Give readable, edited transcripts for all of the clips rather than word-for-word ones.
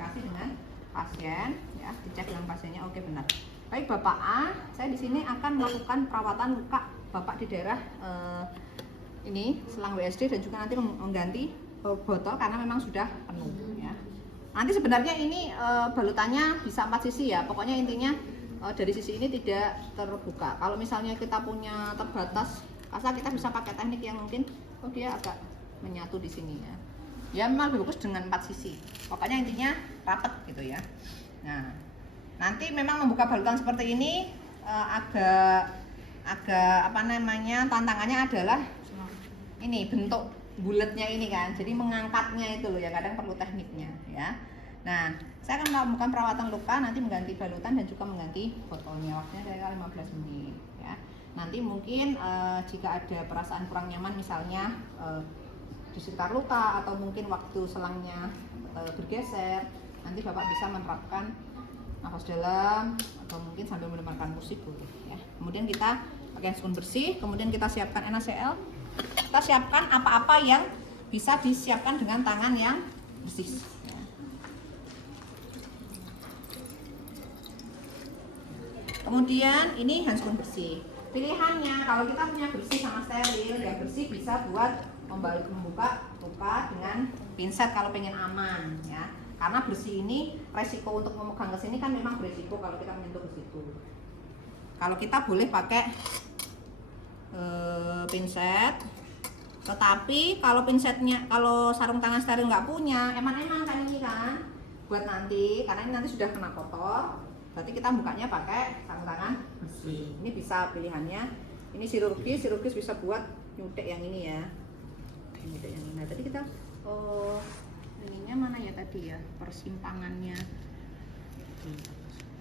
verifikasi dengan pasien, ya, dicek dengan pasiennya. Oke, benar. Baik Bapak A, saya di sini akan melakukan perawatan luka Bapak di daerah ini selang WSD dan juga nanti mengganti botol karena memang sudah penuh, ya. Nanti sebenarnya ini balutannya bisa 4 sisi ya. Pokoknya intinya dari sisi ini tidak terbuka. Kalau misalnya kita punya terbatas, asal kita bisa pakai teknik yang mungkin dia agak menyatu di sini ya. Ya memang lebih bagus dengan 4 sisi. Pokoknya intinya rapet gitu ya. Nah, nanti memang membuka balutan seperti ini agak apa namanya, tantangannya adalah ini bentuk bulatnya ini kan. Jadi mengangkatnya itu loh ya, kadang perlu tekniknya ya. Nah, saya akan melakukan perawatan luka, nanti mengganti balutan dan juga mengganti botolnya. Waktunya kira-kira 15 menit ya. Nanti mungkin jika ada perasaan kurang nyaman misalnya di sekitar luka atau mungkin waktu selangnya bergeser, nanti Bapak bisa menerapkan nafas dalam atau mungkin sambil mendengarkan musik boleh ya. Kemudian kita pakai spoon bersih, kemudian kita siapkan NaCl. Kita siapkan apa-apa yang bisa disiapkan dengan tangan yang bersih ya. Kemudian ini handscoon bersih. Pilihannya kalau kita punya bersih sama steril, yang bersih bisa buat membuka luka dengan pinset kalau pengen aman ya. Karena bersih ini resiko untuk memegang ke sini kan memang beresiko kalau kita menyentuh ke situ. Kalau kita boleh pakai pinset, tetapi kalau pinsetnya, kalau sarung tangan steril nggak punya, eman-eman kayak ini kan, buat nanti, karena ini nanti sudah kena kotor, berarti kita bukanya pakai sarung tangan bersih. Ini bisa pilihannya. Ini chirurgis bisa buat nyutek yang ini ya. Nyutek yang ini. Nah, tadi kita ininya mana ya tadi ya, persimpangannya.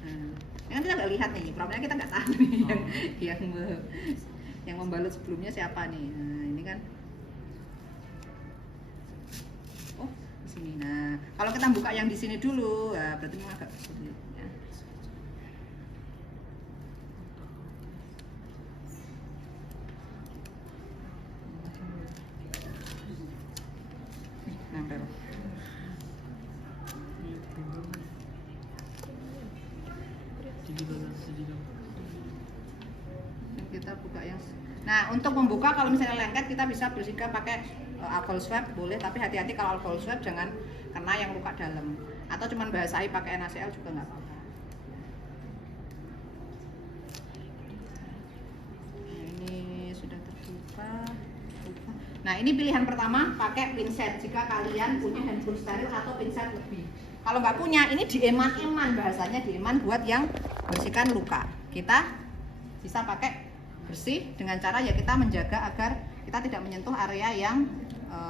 Nah, kan kita nggak lihat nih, problemnya kita nggak tahu nih yang membalut sebelumnya siapa nih. Nah, ini kan. Oh, di sini. Nah, kalau kita buka yang di sini dulu, ya berarti memang agak sulit ya. Nempel. Kita buka yang. Nah, untuk membuka kalau misalnya lengket kita bisa bersihkan pakai alcohol swab boleh, tapi hati-hati kalau alcohol swab jangan kena yang luka dalam. Atau cuman basahi pakai NaCl juga nggak apa-apa. Ini sudah terbuka. Nah, ini pilihan pertama pakai pinset jika kalian punya handphone steril atau pinset lebih. Kalau nggak punya, ini dieman-eman, bahasanya dieman buat yang bersihkan luka. Kita bisa pakai bersih dengan cara ya kita menjaga agar kita tidak menyentuh area yang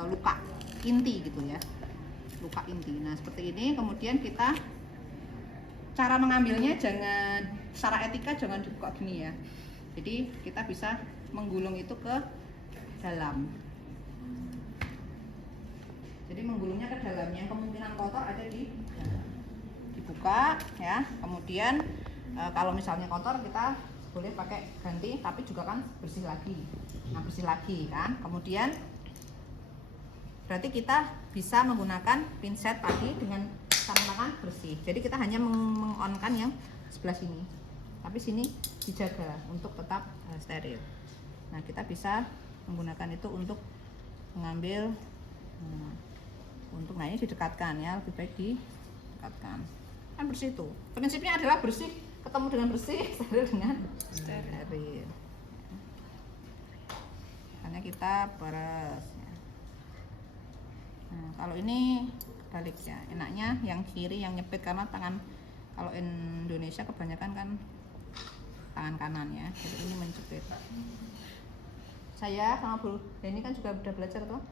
luka inti gitu ya, luka inti. Nah seperti ini. Kemudian kita cara mengambilnya jangan secara etika, jangan dibuka gini ya. Jadi kita bisa menggulung itu ke dalam. Jadi menggulungnya ke dalamnya, kemungkinan kotor ada di dalam. Dibuka ya. Kemudian kalau misalnya kotor kita boleh pakai ganti, tapi juga kan bersih lagi. Nah bersih lagi kan. Kemudian berarti kita bisa menggunakan pinset tadi dengan sarung tangan bersih. Jadi kita hanya mengonkan yang sebelah sini, tapi sini dijaga untuk tetap steril. Nah kita bisa menggunakan itu untuk mengambil nah ini didekatkan ya, lebih baik didekatkan. Kan bersih itu. Prinsipnya adalah bersih ketemu dengan bersih, steril dengan steril. Hanya kita peres. Nah, kalau ini baliknya, enaknya yang kiri yang nyepit karena tangan kalau Indonesia kebanyakan kan tangan kanan ya. Jadi ini menjepit. Saya sama Bu ini kan juga udah belajar tuh.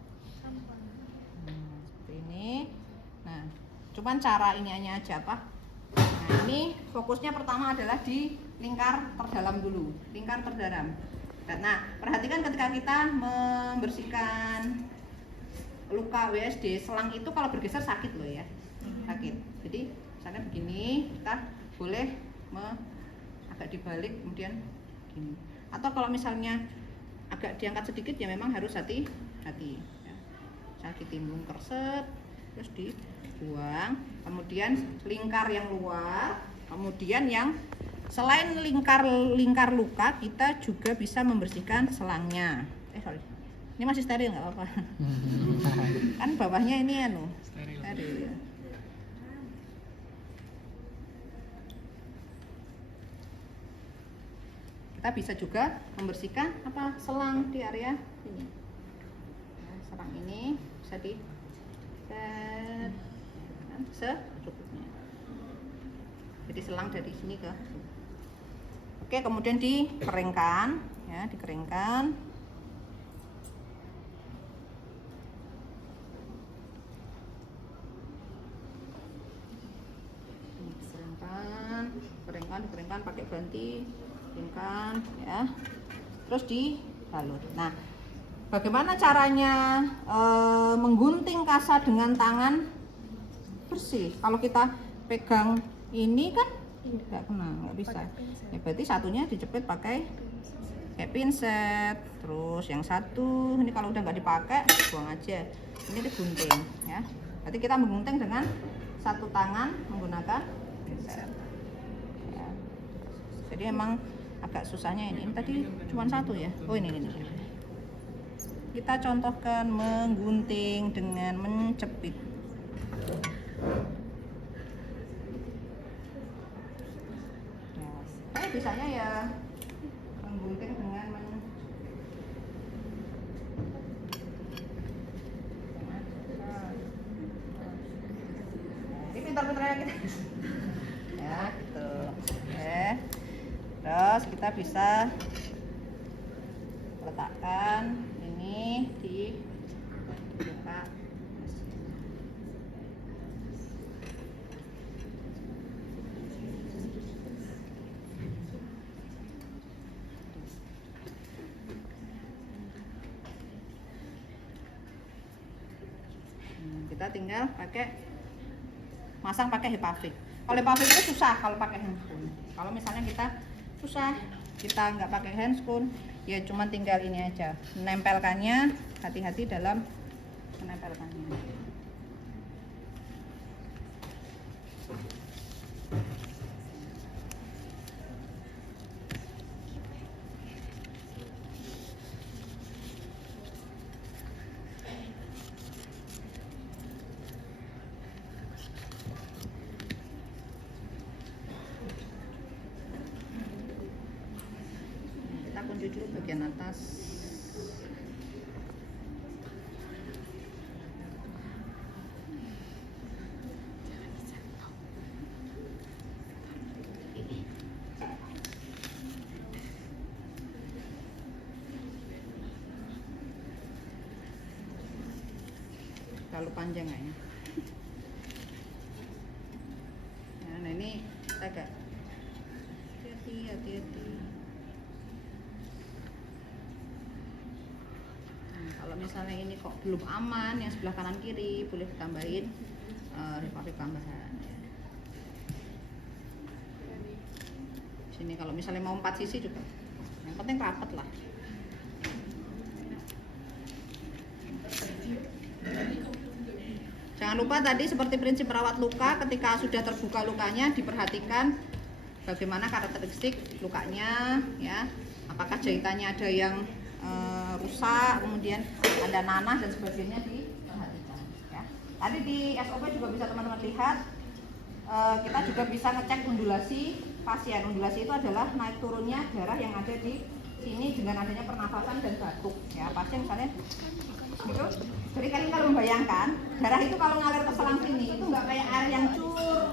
Seperti ini. Nah, cuman cara ini aja apa? Nah, ini fokusnya pertama adalah di lingkar terdalam dulu, lingkar terdalam. Nah, perhatikan ketika kita membersihkan luka WSD, selang itu kalau bergeser sakit loh ya, sakit. Jadi misalnya begini, kita boleh agak dibalik kemudian gini. Atau kalau misalnya agak diangkat sedikit ya memang harus hati-hati. Ya. Misalnya ditimbung kerset, terus dibuang. kemudian lingkar yang luar, kemudian yang selain lingkar luka kita juga bisa membersihkan selangnya. Sorry, ini masih steril nggak apa-apa. Kan bawahnya ini steril. Kita bisa juga membersihkan selang di area ini. Nah, selang ini bisa di secukupnya. Jadi selang dari sini ke. Oke, kemudian dikeringkan, ya, dikeringkan. Dikeringkan pakai banti, keringkan, ya. Terus dibalut. Nah, bagaimana caranya menggunting kasa dengan tangan bersih? Kalau kita pegang ini kan nggak kena, nggak bisa. Ya berarti satunya dijepit pakai pinset. Terus yang satu ini kalau udah nggak dipakai buang aja. Ini digunting, ya. Berarti kita menggunting dengan satu tangan menggunakan pinset. Ya. Jadi emang agak susahnya ini tadi cuma satu ya. Oh ini. Kita contohkan menggunting dengan mencepit. Bisanya ya menggunting dengan ini pintar-pintarnya kita ya gitu. Terus kita bisa letakkan ini di buka. Kita tinggal masang pakai HEPA-FIX. Kalau HEPA-FIX itu susah kalau pakai handscoon. Kalau misalnya kita susah, kita nggak pakai handscoon, ya cuma tinggal ini aja, menempelkannya. Hati-hati dalam menempelkannya. Kunci dulu bagian atas. Terlalu panjang ya. Nah ini agak hati-hati. Kalau misalnya ini kok belum aman, yang sebelah kanan kiri boleh ditambahin HEPA-FIX tambahan. Sini kalau misalnya mau 4 sisi juga, yang penting rapat lah. Jangan lupa tadi seperti prinsip merawat luka, ketika sudah terbuka lukanya diperhatikan bagaimana karakteristik lukanya, ya. Apakah jahitannya ada yang rusak, kemudian ada nanah dan sebagainya diperhatikan, ya. Tadi di SOP juga bisa teman-teman lihat, kita juga bisa ngecek undulasi pasien. Undulasi itu adalah naik turunnya darah yang ada di sini dengan adanya pernafasan dan batuk, ya. Pasien misalnya gitu. Jadi kalian kalau membayangkan darah itu kalau ngalir ke selang sini itu nggak kayak air yang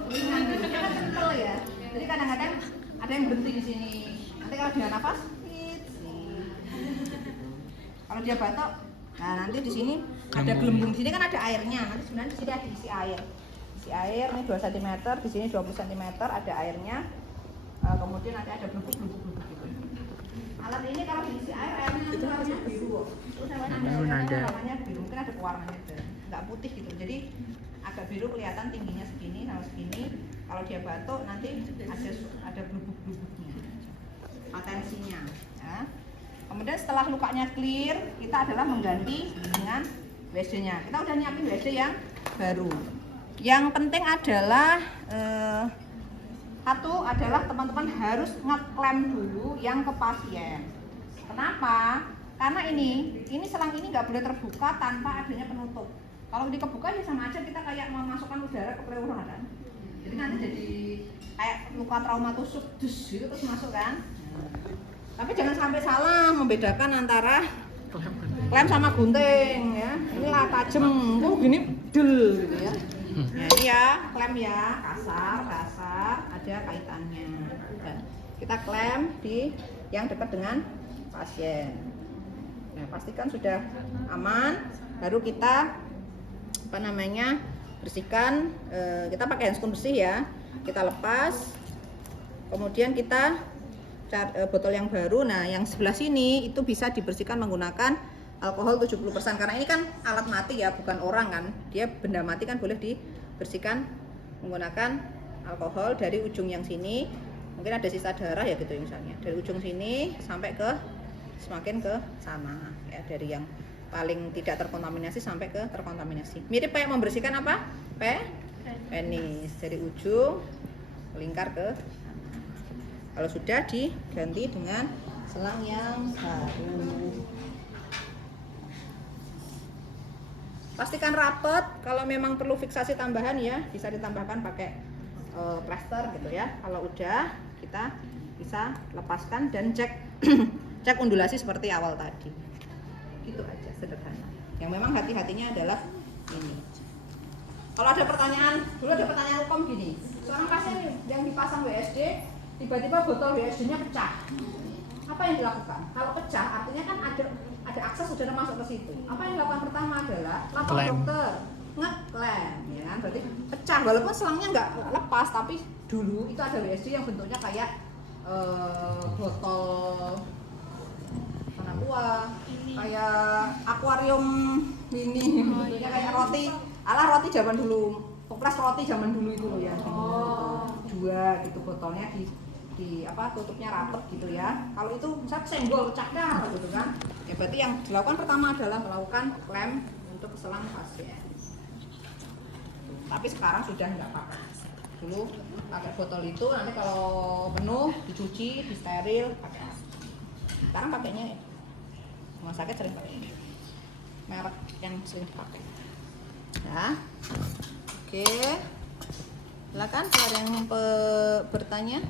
ringan gitu, kan kental ya. Jadi kadang-kadang ada yang berhenti di sini. Nanti kalau dia nafas, kalau dia batuk, nah nanti di sini ada gelembung. Di sini kan ada airnya. Nanti sebenarnya di sini ada isi air. Isi air ini 2 cm, di sini 20 cm ada airnya. Kemudian nanti ada blubuk-blubuk gitu. Alat ini kalau diisi airnya itu warnanya biru. Terus namanya biru, mungkin ada pewarnanya, nggak putih gitu. Jadi agak biru kelihatan tingginya segini sama segini. Kalau dia batuk nanti ada blubuk-blubuknya, potensinya. Ya. Kemudian setelah lukanya clear, kita adalah mengganti dengan WC-nya. Kita udah nyiapin WC yang baru. Yang penting adalah satu adalah teman-teman harus ngeklem dulu yang ke pasien. Kenapa? Karena ini selang ini nggak boleh terbuka tanpa adanya penutup. Kalau dikebuka ya sama aja kita kayak memasukkan udara ke pleuron kan. Jadi nanti jadi kayak luka trauma tusuk dus gitu terus masuk kan. Tapi jangan sampai salah membedakan antara klem sama gunting ya. Inilah tajam, gini del gitu ya. Nah, ini ya klem ya kasar, ada kaitannya. Dan kita klem di yang dekat dengan pasien. Nah, pastikan sudah aman, baru kita bersihkan. Kita pakai handscoon bersih ya. Kita lepas, kemudian kita botol yang baru. Nah, yang sebelah sini itu bisa dibersihkan menggunakan alkohol 70%, karena ini kan alat mati ya, bukan orang kan, dia benda mati kan boleh dibersihkan menggunakan alkohol dari ujung yang sini, mungkin ada sisa darah ya gitu misalnya, dari ujung sini sampai ke semakin ke sana ya, dari yang paling tidak terkontaminasi sampai ke terkontaminasi. Mirip kayak membersihkan apa? Penis, dari ujung melingkar ke sana. Kalau sudah diganti dengan selang yang baru. Pastikan rapet, kalau memang perlu fiksasi tambahan ya bisa ditambahkan pakai plester gitu ya. Kalau udah kita bisa lepaskan dan cek cek undulasi seperti awal tadi. Gitu aja sederhana. Yang memang hati-hatinya adalah ini. Kalau ada pertanyaan, dulu ada pertanyaan hukum gini. Seorang pasien yang dipasang WSD tiba-tiba botol WSD-nya pecah. Apa yang dilakukan? Kalau pecah artinya kan ada akses udara masuk ke situ. Apa yang dilakukan pertama adalah lapor dokter, ngeklem, ya kan? Berarti pecah, walaupun selangnya nggak lepas, tapi dulu itu ada WSD yang bentuknya kayak botol aqua, kayak akuarium ini, bentuknya kayak roti, ala roti zaman dulu, toples roti zaman dulu itu loh ya. Dua gitu botolnya di tutupnya rapet gitu ya. Kalau itu misalnya senggol pecahnya gitu kan, ya berarti yang dilakukan pertama adalah melakukan klem untuk selang pasien. Tapi sekarang sudah nggak pakai. Dulu pakai botol itu, nanti kalau penuh dicuci, disteril, pakai. Sekarang pakainya rumah sakit sering pakai ini, merek yang sering dipakai. Ya, oke. Silakan kalau ada yang bertanya.